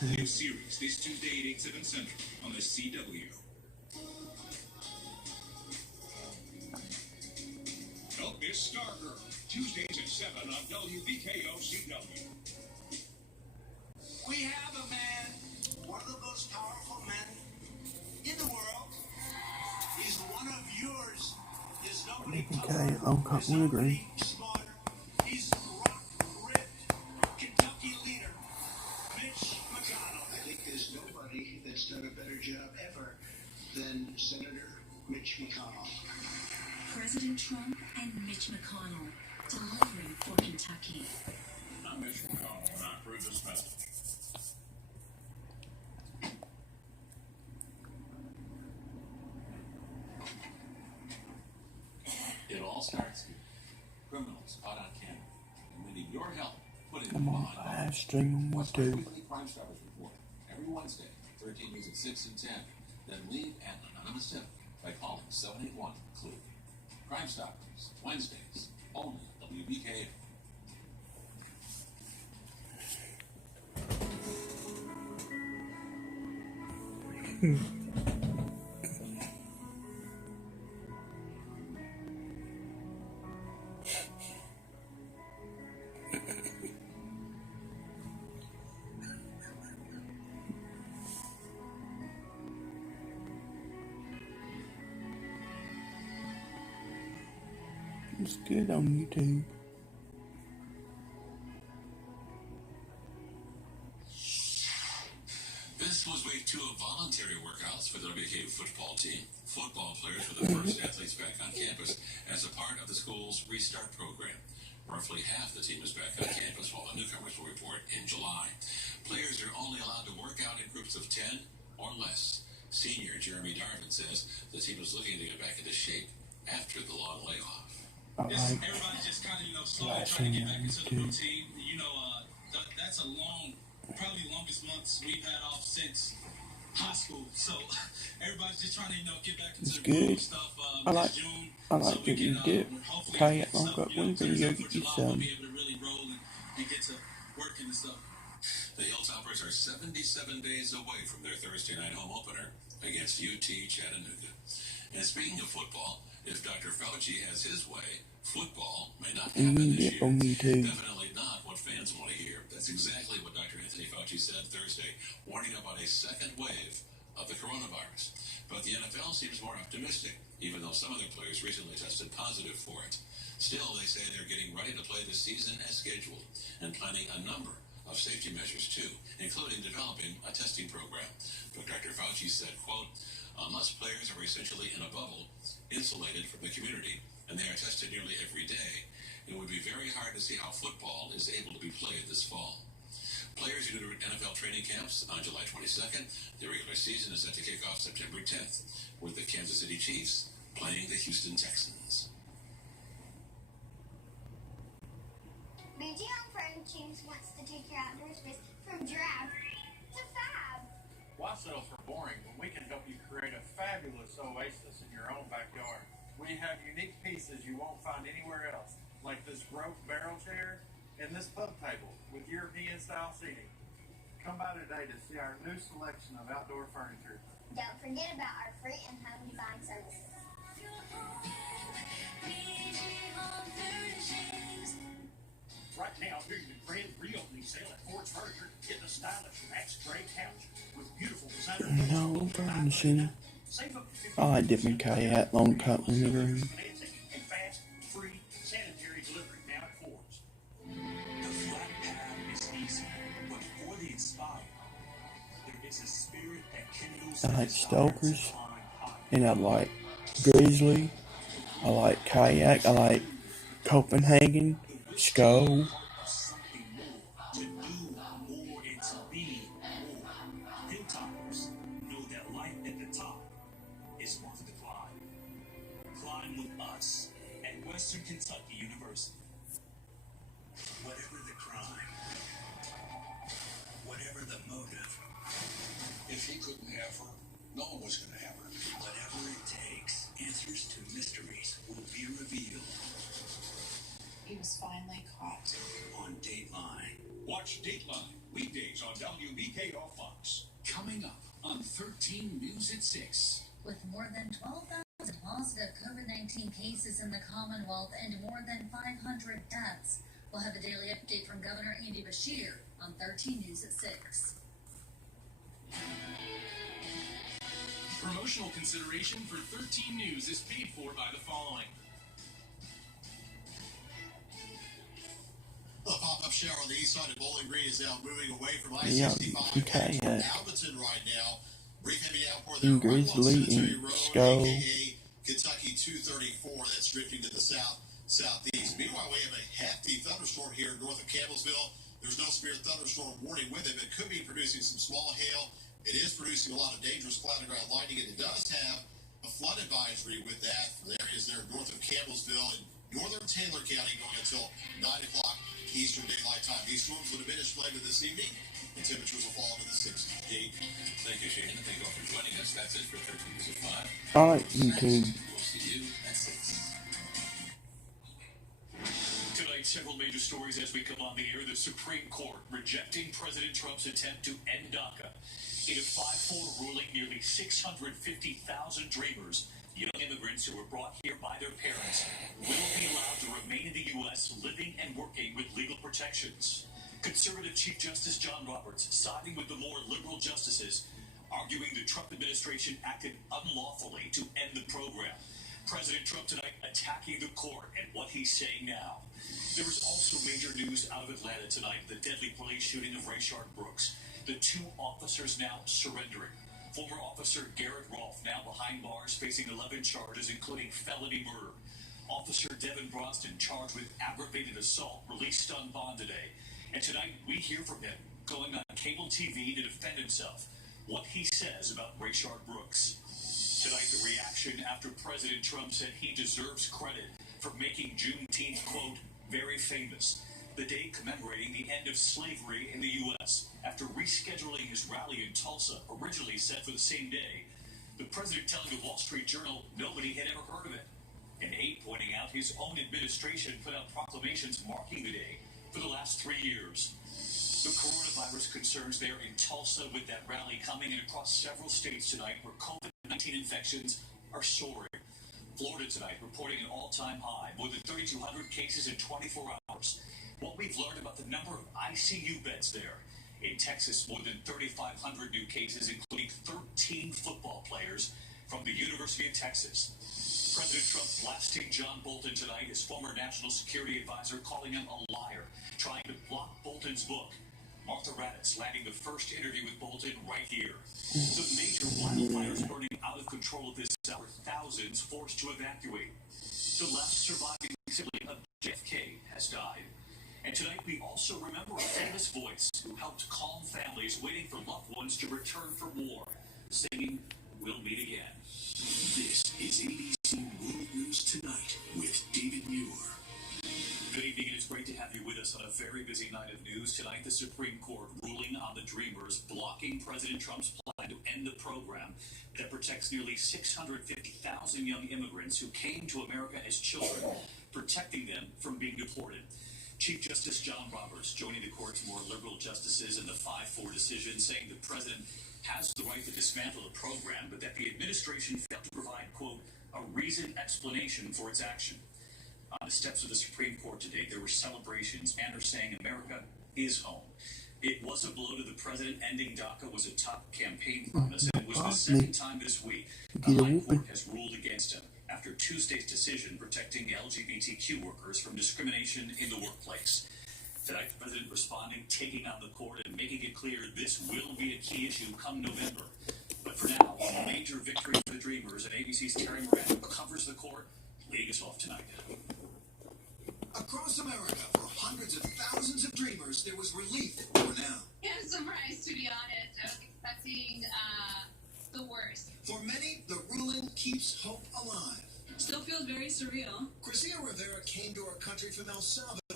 The new series this Tuesday at 8, 7 Central on the CW. Don't miss Stargirl, Tuesdays at 7 on WBKO CW. We have a man, one of the most powerful men in the world. He's one of yours. There's nobody Uncut Wintergreen. smarter. He's rock-ripped Kentucky leader, Mitch McConnell. I think there's nobody that's done a better job ever than Senator Mitch McConnell. President Trump and Mitch McConnell delivering for Kentucky. I'm Mitch McConnell, and I approve this message. It all starts here. Criminals caught on camera. And we need your help putting them behind bars. Live stream on Watch my YouTube. weekly Crime Stoppers report every Wednesday, 13 news at 6 and 10. Then leave an anonymous tip by calling 781-CLUE. Crime Stoppers, Wednesdays, only at WBKA. It's good on YouTube. This was week 2 of voluntary workouts for the WKU football team. Football players were the first athletes back on campus as a part of the school's Restart program. Roughly half the team is back on campus, while the newcomers will report in July. Players are only allowed to work out in groups of 10 or less. Senior Jeremy Darvin says the team is looking to get back into shape after the long layoff. Everybody's just kind of, slowly trying to get back into the routine. That's a probably the longest months we've had off since high school. So everybody's just trying to, get back into the groove stuff. I like June, that you dip. Kayak Uncut Wintergreen, go get you some. Be able to really roll and get to working and stuff. The Hilltoppers are 77 days away from their Thursday night home opener against UT Chattanooga. And speaking of football, if Dr. Fauci has his way, football may not happen this year. Definitely not what fans want to hear. That's exactly what Dr. Anthony Fauci said Thursday, warning about a second wave of the coronavirus. But the NFL seems more optimistic, even though some of their players recently tested positive for it. Still, they say they're getting ready to play the season as scheduled and planning a number of safety measures too, including developing a testing program. But Dr. Fauci said, quote, unless players are essentially in a bubble, insulated from the community, and they are tested nearly every day, it would be very hard to see how football is able to be played this fall. Players are due to NFL training camps on July 22nd. The regular season is set to kick off September 10th, with the Kansas City Chiefs playing the Houston Texans. BG on Furnishings wants to take your outdoor space from drab to fab. Why settle for boring when we can help you create a fabulous oasis in your own backyard? We have unique pieces you won't find anywhere else, like this rope barrel chair and this pub table with European-style seating. Come by today to see our new selection of outdoor furniture. Don't forget about our free and home design services. Right now, during the grand reopening sale at Ford's Furniture, get a stylish Max Gray couch with beautiful designer. No, furnishing. I like dipping kayak, long cut wintergreen. And fast, free, sanitary delivery now at Ford's. The flat path is easy, but for the inspired, there is a spirit that kindles. I like Stokers, and I like Grizzly. I like kayak. I like Copenhagen, Sko. Something more, to do more and to be more. Hilltoppers know that life at the top is worth the climb. Climb with us at Western Kentucky University. Whatever the crime, whatever the motive, If he couldn't have her, no one was going to have her. whatever it takes, answers to mysteries will be revealed He was finally caught. on Dateline. Watch Dateline weekdays on WBKR Fox. Coming up on 13 News at 6. With more than 12,000 positive COVID-19 cases in the Commonwealth and more than 500 deaths, we'll have a daily update from Governor Andy Beshear on 13 News at 6. Promotional consideration for 13 News is paid for by the following. The pop-up shower on the east side of Bowling Green is now moving away from Yeah, I-65 okay, toward Alberton right now. Brief heavy downpour there. In Grizzly, Cemetery in Road, Skull. aka Kentucky 234, that's drifting to the southeast. Meanwhile, we have a hefty thunderstorm here north of Campbellsville. There's no severe thunderstorm warning with it, but it could be producing some small hail. It is producing a lot of dangerous cloud and ground lightning, and it does have a flood advisory with that. There is there north of Campbellsville in northern Taylor County going until 9 o'clock Eastern Daylight Time. These storms will diminish later this evening, and temperatures will fall into the 60s. Thank you, Shane. Thank you all for joining us. That's it for 13 News at 5. I like YouTube. We'll see you at 6. Tonight, several major stories as we come on the air. The Supreme Court rejecting President Trump's attempt to end DACA. In a 5-4 ruling, nearly 650,000 Dreamers, young immigrants who were brought here by their parents, will be allowed to remain in the U.S. living and working with legal protections. Conservative Chief Justice John Roberts siding with the more liberal justices, arguing the Trump administration acted unlawfully to end the program. President Trump tonight attacking the court and what he's saying now. There was also major news out of Atlanta tonight, the deadly police shooting of Rayshard Brooks. The 2 officers now surrendering. Former officer Garrett Rolfe now behind bars facing 11 charges, including felony murder. Officer Devin Brosnan charged with aggravated assault, released on bond today. And tonight we hear from him going on cable TV to defend himself. What he says about Rayshard Brooks. Tonight the reaction after President Trump said he deserves credit for making Juneteenth, quote, very famous. The day commemorating the end of slavery in the U.S. After rescheduling his rally in Tulsa, originally set for the same day, the president telling the Wall Street Journal nobody had ever heard of it. An aide pointing out his own administration put out proclamations marking the day for the last 3 years. The coronavirus concerns there in Tulsa with that rally coming in across several states tonight where COVID-19 infections are soaring. Florida tonight reporting an all-time high, more than 3,200 cases in 24 hours. What we've learned about the number of ICU beds there. In Texas, more than 3,500 new cases, including 13 football players from the University of Texas. President Trump blasting John Bolton tonight, his former national security advisor, calling him a liar, trying to block Bolton's book. Martha Raddatz landing the first interview with Bolton right here. The major wildfires burning out of control at this hour, thousands forced to evacuate. The last surviving sibling of JFK has died. And tonight we also remember a famous voice who helped calm families waiting for loved ones to return from war, singing, "We'll Meet Again." This is ABC World News Tonight with David Muir. Good evening, and it's great to have you with us on a very busy night of news. Tonight, the Supreme Court ruling on the Dreamers, blocking President Trump's plan to end the program that protects nearly 650,000 young immigrants who came to America as children, protecting them from being deported. Chief Justice John Roberts joining the court's more liberal justices in the 5-4 decision, saying the president has the right to dismantle the program, but that the administration failed to provide, quote, a reasoned explanation for its action. On the steps of the Supreme Court today, there were celebrations, banners saying America is home. It was a blow to the president. Ending DACA was a top campaign promise, and it was the second time this week the High Court has ruled against him after Tuesday's decision protecting LGBTQ workers from discrimination in the workplace. Tonight, the president responding, taking on the court, and making it clear this will be a key issue come November. But for now, a major victory for the Dreamers, and ABC's Terry Moran covers the court, leading us off tonight. Across America, for hundreds of thousands of Dreamers, there was relief for now. Yeah, I'm surprised, to be honest. I was expecting the worst. For many, the ruling keeps hope alive. Still feels very surreal. Cristina Rivera came to our country from El Salvador.